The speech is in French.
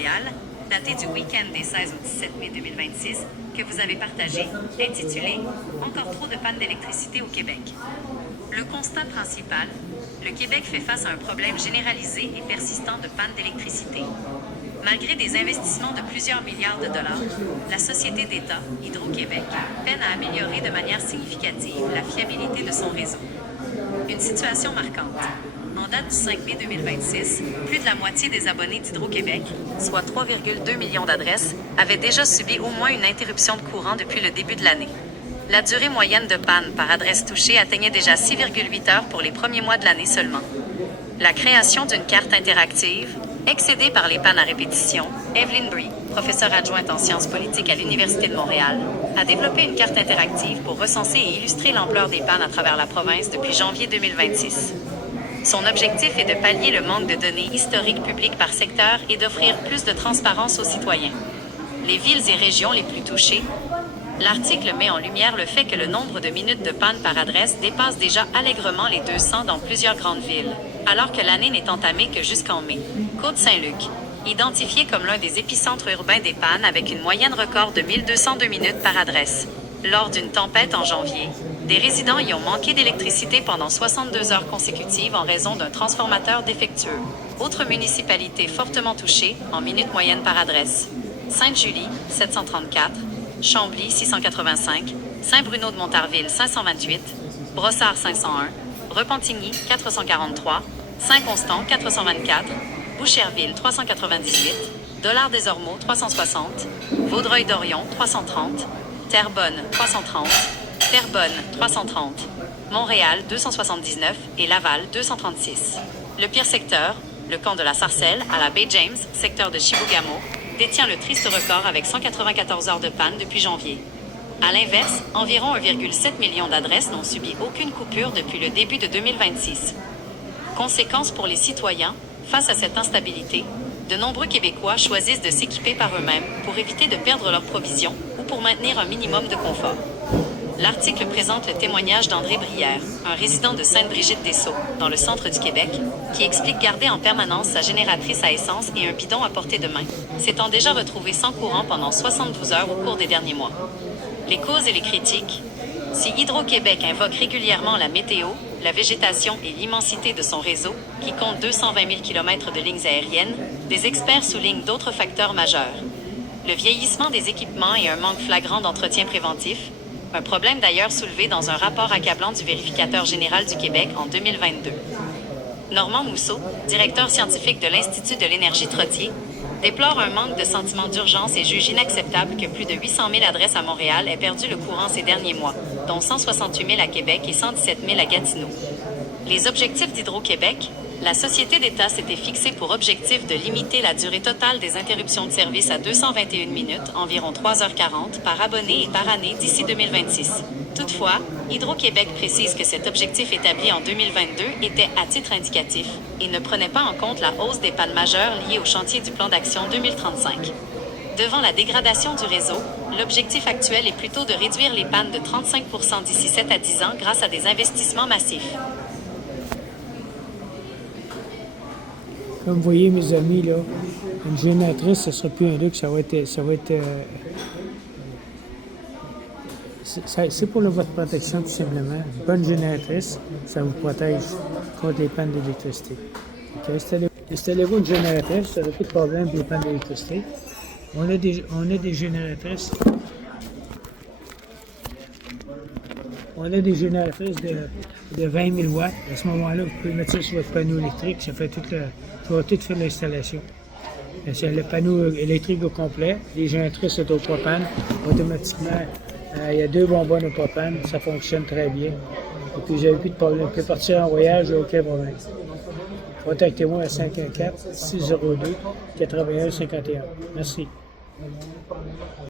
Montréal, daté du week-end des 16 au 17 mai 2026, que vous avez partagé, intitulé « Encore trop de pannes d'électricité au Québec ». Le constat principal, le Québec fait face à un problème généralisé et persistant de panne d'électricité. Malgré des investissements de plusieurs milliards de dollars, la société d'État, Hydro-Québec, peine à améliorer de manière significative la fiabilité de son réseau. Une situation marquante. En date du 5 mai 2026, plus de la moitié des abonnés d'Hydro-Québec, soit 3,2 millions d'adresses, avaient déjà subi au moins une interruption de courant depuis le début de l'année. La durée moyenne de panne par adresse touchée atteignait déjà 6,8 heures pour les premiers mois de l'année seulement. La création d'une carte interactive, excédée par les pannes à répétition, Evelyn Brie, professeure adjointe en sciences politiques à l'Université de Montréal, a développé une carte interactive pour recenser et illustrer l'ampleur des pannes à travers la province depuis janvier 2026. Son objectif est de pallier le manque de données historiques publiques par secteur et d'offrir plus de transparence aux citoyens. Les villes et régions les plus touchées. L'article met en lumière le fait que le nombre de minutes de panne par adresse dépasse déjà allègrement les 200 dans plusieurs grandes villes, alors que l'année n'est entamée que jusqu'en mai. Côte-Saint-Luc, identifié comme l'un des épicentres urbains des pannes avec une moyenne record de 1202 minutes par adresse. Lors d'une tempête en janvier, des résidents y ont manqué d'électricité pendant 62 heures consécutives en raison d'un transformateur défectueux. Autre municipalité fortement touchée en minutes moyennes par adresse. Sainte-Julie, 734, Chambly, 685, Saint-Bruno-de-Montarville, 528, Brossard, 501, Repentigny, 443, Saint-Constant, 424, Boucherville, 398, Dollard-des-Ormeaux, 360, Vaudreuil-Dorion, 330, Terrebonne, 330, Terrebonne, 330, Montréal, 279 et Laval, 236. Le pire secteur, le camp de la Sarcelle, à la baie James, secteur de Chibougamau, détient le triste record avec 194 heures de panne depuis janvier. À l'inverse, environ 1,7 million d'adresses n'ont subi aucune coupure depuis le début de 2026. Conséquence pour les citoyens, face à cette instabilité, de nombreux Québécois choisissent de s'équiper par eux-mêmes pour éviter de perdre leurs provisions ou pour maintenir un minimum de confort. L'article présente le témoignage d'André Brière, un résident de Sainte-Brigitte-des-Sceaux, dans le centre du Québec, qui explique garder en permanence sa génératrice à essence et un bidon à portée de main, s'étant déjà retrouvé sans courant pendant 72 heures au cours des derniers mois. Les causes et les critiques. Si Hydro-Québec invoque régulièrement la météo, la végétation et l'immensité de son réseau, qui compte 220 000 km de lignes aériennes, des experts soulignent d'autres facteurs majeurs. Le vieillissement des équipements et un manque flagrant d'entretien préventif, un problème d'ailleurs soulevé dans un rapport accablant du vérificateur général du Québec en 2022. Normand Mousseau, directeur scientifique de l'Institut de l'énergie Trottier, déplore un manque de sentiment d'urgence et juge inacceptable que plus de 800 000 adresses à Montréal aient perdu le courant ces derniers mois, dont 168 000 à Québec et 117 000 à Gatineau. Les objectifs d'Hydro-Québec. La société d'État s'était fixée pour objectif de limiter la durée totale des interruptions de service à 221 minutes, environ 3h40, par abonné et par année d'ici 2026. Toutefois, Hydro-Québec précise que cet objectif établi en 2022 était à titre indicatif et ne prenait pas en compte la hausse des pannes majeures liées au chantier du plan d'action 2035. Devant la dégradation du réseau, l'objectif actuel est plutôt de réduire les pannes de 35% d'ici 7 à 10 ans grâce à des investissements massifs. Comme vous voyez, mes amis, là, une génératrice, ce ne sera plus un luxe, c'est pour votre protection, tout simplement. Une bonne génératrice, ça vous protège contre les pannes d'électricité. Okay? Installez-vous une génératrice, ça n'aura plus de problème avec les pannes d'électricité. On a des génératrices. On a des génératrices de 20 000 watts. À ce moment-là, vous pouvez mettre ça sur votre panneau électrique. Ça va tout faire l'installation. C'est le panneau électrique au complet. Les génératrices sont au propane. Automatiquement, il y a 2 bonbonnes au propane. Ça fonctionne très bien. Et puis, j'avais plus de problème. Vous pouvez partir en voyage, il n'y a aucun problème. Contactez-moi à 514-602-8151. Merci.